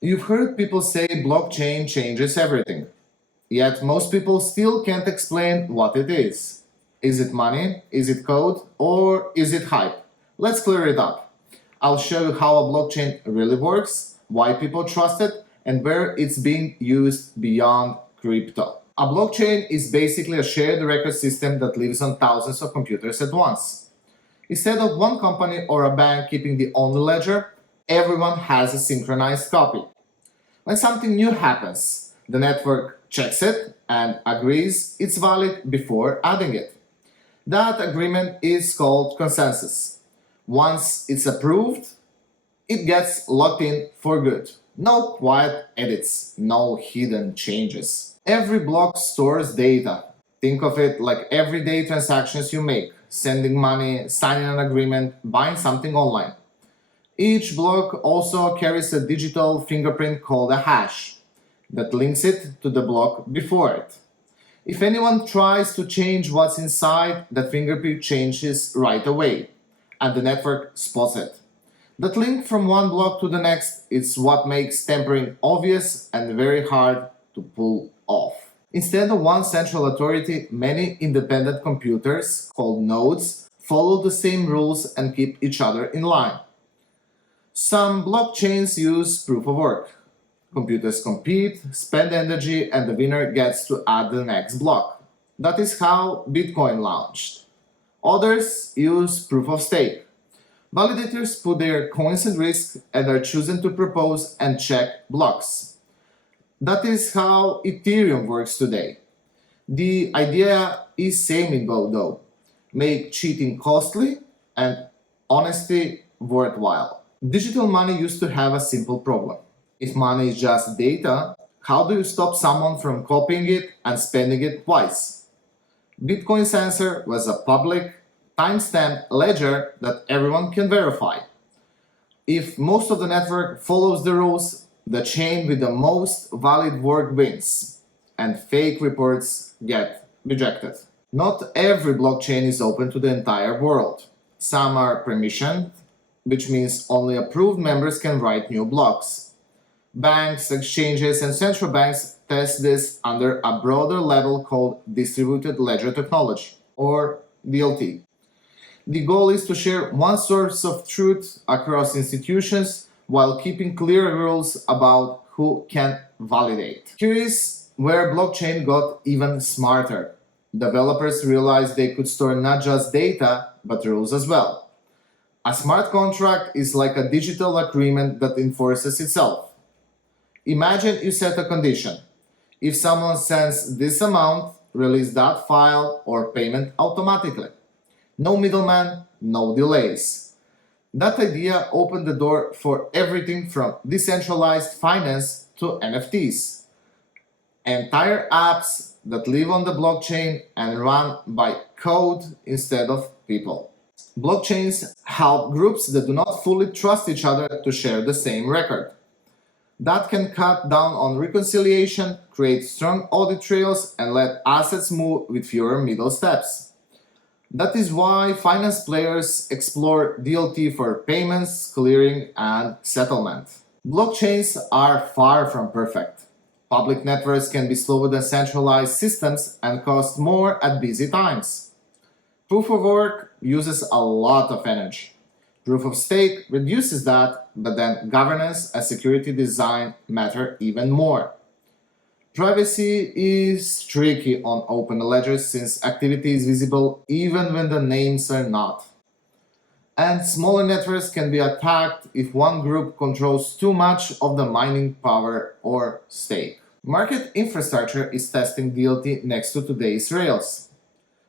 You've heard people say blockchain changes everything, yet most people still can't explain what it is. Is it money? Is it code? Or is it hype? Let's clear it up. I'll show you how a blockchain really works, why people trust it, and where it's being used beyond crypto. A blockchain is basically a shared record system that lives on thousands of computers at once. Instead of one company or a bank keeping the only ledger, everyone has a synchronized copy. When something new happens, the network checks it and agrees it's valid before adding it. That agreement is called consensus. Once it's approved, it gets locked in for good. No quiet edits, no hidden changes. Every block stores data. Think of it like everyday transactions you make, sending money, signing an agreement, buying something online. Each block also carries a digital fingerprint called a hash that links it to the block before it. If anyone tries to change what's inside, that fingerprint changes right away, and the network spots it. That link from one block to the next is what makes tampering obvious and very hard to pull off. Instead of one central authority, many independent computers, called nodes, follow the same rules and keep each other in line. Some blockchains use proof of work. Computers compete, spend energy, and the winner gets to add the next block. That is how Bitcoin launched. Others use proof of stake. Validators put their coins at risk and are chosen to propose and check blocks. That is how Ethereum works today. The idea is same in both though. Make cheating costly and honesty worthwhile. Digital money used to have a simple problem. If money is just data, how do you stop someone from copying it and spending it twice? Bitcoin's answer was a public, timestamped ledger that everyone can verify. If most of the network follows the rules, the chain with the most valid work wins, and fake reports get rejected. Not every blockchain is open to the entire world. Some are permissioned, which means only approved members can write new blocks. Banks, exchanges, and central banks test this under a broader level called distributed ledger technology, or DLT. The goal is to share one source of truth across institutions while keeping clear rules about who can validate. Here is where blockchain got even smarter. Developers realized they could store not just data, but rules as well. A smart contract is like a digital agreement that enforces itself. Imagine you set a condition. If someone sends this amount, release that file or payment automatically. No middleman, no delays. That idea opened the door for everything from decentralized finance to NFTs. Entire apps that live on the blockchain and run by code instead of people. Blockchains help groups that do not fully trust each other to share the same record. That can cut down on reconciliation, create strong audit trails, and let assets move with fewer middle steps. That is why finance players explore DLT for payments, clearing, and settlement. Blockchains are far from perfect. Public networks can be slower than centralized systems and cost more at busy times. Proof of work uses a lot of energy. Proof of stake reduces that, but then governance and security design matter even more. Privacy is tricky on open ledgers since activity is visible even when the names are not. And smaller networks can be attacked if one group controls too much of the mining power or stake. Market infrastructure is testing DLT next to today's rails.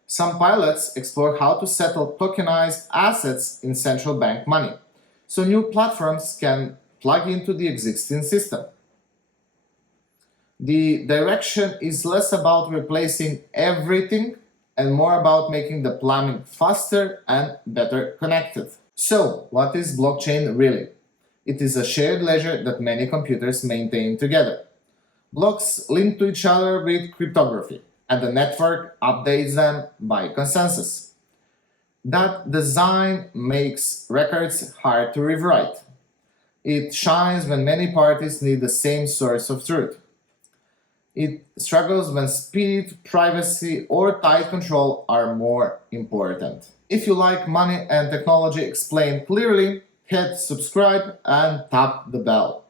Some pilots explore how to settle tokenized assets in central bank money, so new platforms can plug into the existing system. The direction is less about replacing everything and more about making the plumbing faster and better connected. So, what is blockchain really? It is a shared ledger that many computers maintain together. Blocks link to each other with cryptography, and the network updates them by consensus. That design makes records hard to rewrite. It shines when many parties need the same source of truth. It struggles when speed, privacy, or tight control are more important. If you like money and technology explained clearly, hit subscribe and tap the bell.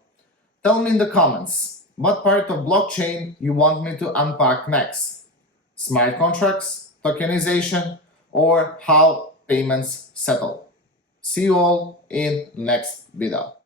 Tell me in the comments what part of blockchain you want me to unpack next. Smart contracts, tokenization, or how payments settle. See you all in next video.